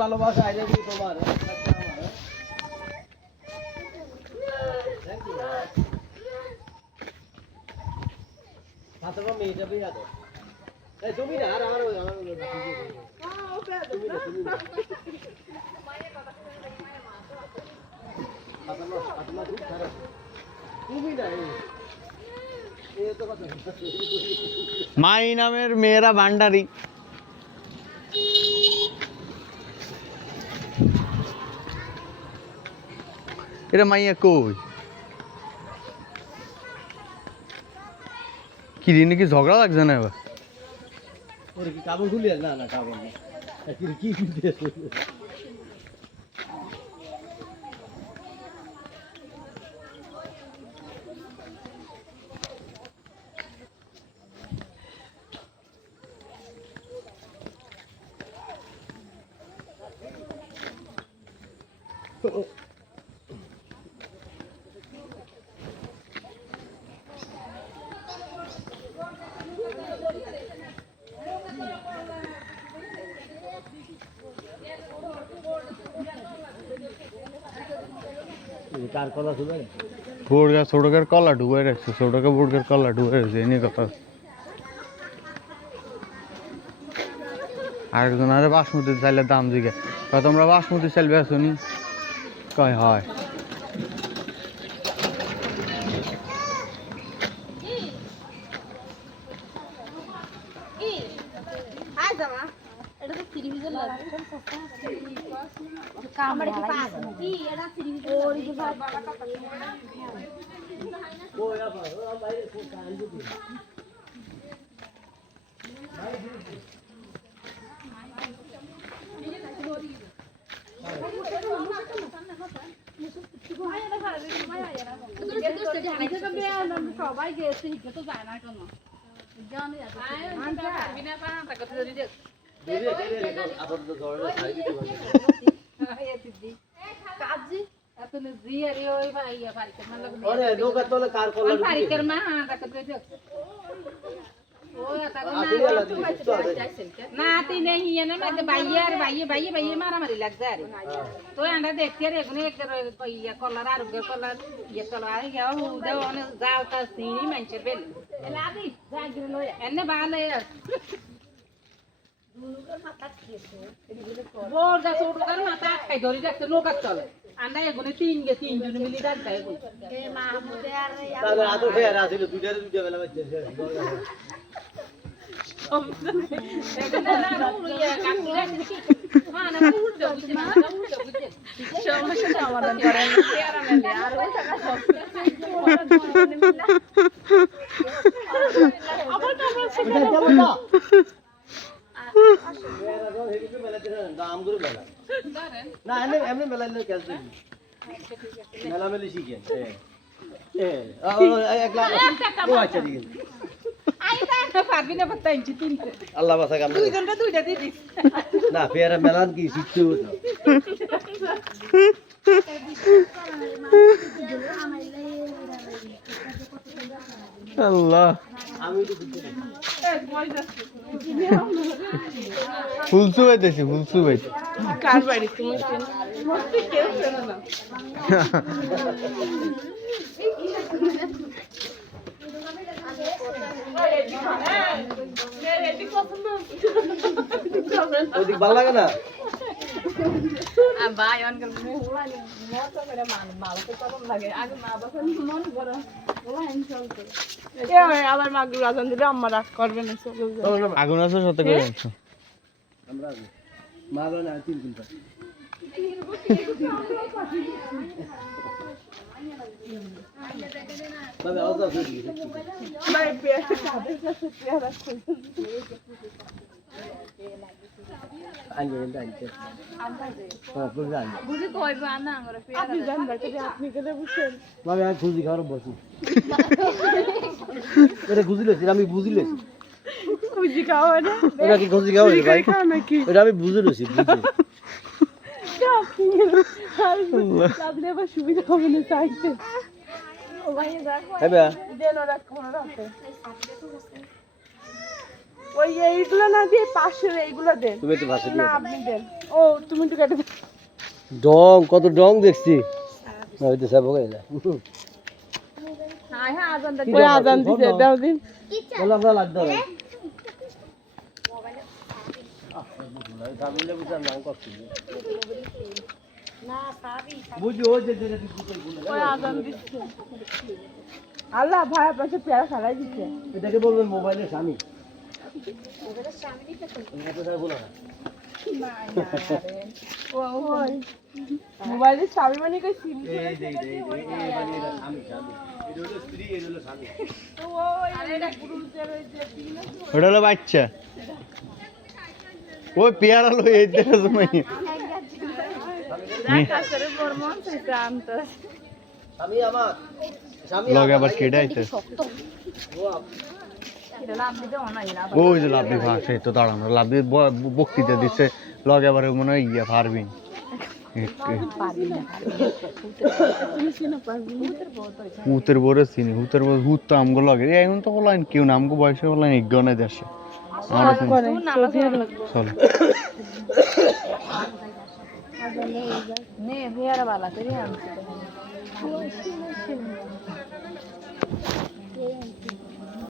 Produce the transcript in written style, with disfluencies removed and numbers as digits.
ভালোবাসা আইলে কি তোমার সাতটা মেয়ে যাবে আগে এই তুমি না আর আমার তুমি না মাই নামের মেয়েরা ভান্ডারি এটা মাইয়া কই কি রে নাকি ঝগড়া লাগছে না এবার ওরে কি কাবু খুলি না না কাবু না কি দিতেছ কার কলা শুবে বোর্ডের ছোটকের কলা ডুবে রাখছে ছোটকে বোর্ডের কলা ডুবে রাখছে এই নিয়ে কথা আরেকজন আরে বাসমতি চাইলে দাম জিগে তোমরা বাসমতি চাইল বেছো নি কয় হয় সবাই গেছে তো যায় না কেন মারামারি লাগছে আর তো আমরা দেখছি আর এখানে কলার আরোগ্য কলার ইয়ে কলার যাও তার চিনি মানুষের বেল এনে ভালো বোর গাছ ওটার মাথা খাই ধরে রাখছে নৌকার চলে আমরা এখানে তিনজন মিলি ডাক দেয় সমাধান করেন না এমনি মেলা মেলা মেলে শিখেন আল্লাহ না পেয়ারা মেলান কি শিখতে আল্লাহ ফুলসু বাইতেছি ফুলসু বাইতে কার বাড়ি তুমি কেউ চেনো না ওদিক ভালো লাগে না ভাই অনকাল আবার মাগুর আজান দিলে আম্মা রাগ করবে না আগুন আছে সাথে করে আনছো আমরা মারো না 3 দিন পর বাবা আওয়াজ আসছে ভাই পেয়ারা সাথে সাথে পেয়ারা বুঝি কইব না আমরা পেয়ারা আপনি জান ভাই আপনি কেটে বুঝছেন বাবা আমি খুঁজি খাওয়ার বসি এটা খুঁজিলেছি আমি বুঝিলেছি খুঁজি খাওয়া না এটা কি খুঁজি খাওয়া ভাই এটা আমি বুঝিলেছি লাগলে বা সুবিধা হবে না চাইতে ও ভাই দেখো হ্যাঁ দেন ওরা কোন রাতে ওই এইগুলো না দিয়ে পাশের এইগুলো দেন। তুমি একটু ভাষা না দিয়ে আপনি দেন। ও তুমি একটু কেটে দাও। ডং কত ডং দেখছি না হইতে সাবো গাইলা হ্যাঁ হ্যাঁ আজান ওই আজান দিছে দাও দিন। বল আমরা লাগতো না বুঝি ও যে ওই আজান দিছে। আল্লাহ ভাই পাশে পেয়ারা খালাই দিছে। এটাকে বলবেন মোবাইলের স্বামী মোবাইলের স্বামী মানে কই সিম ওটা হলো বাচ্চা ওই পেয়ারা লই এই দেখো তুমি স্বামী আমার স্বামী লগে আবার কেটে আইতে ওই যে লাভলি ভাঙ সেই তো দাঁড়ানো লাভলি বক্তৃতা দিচ্ছে লগে আবার মনে হয় ইয়া পারবি হুতের বড় চিনি হুতের বড় হুত তো আমগো লগে এখন তো বলাইন কেউ না আমগো বয়সে বলাইন ইজ্ঞানে দেশে আমরা চলো নে বিয়ার বালা করি আনছি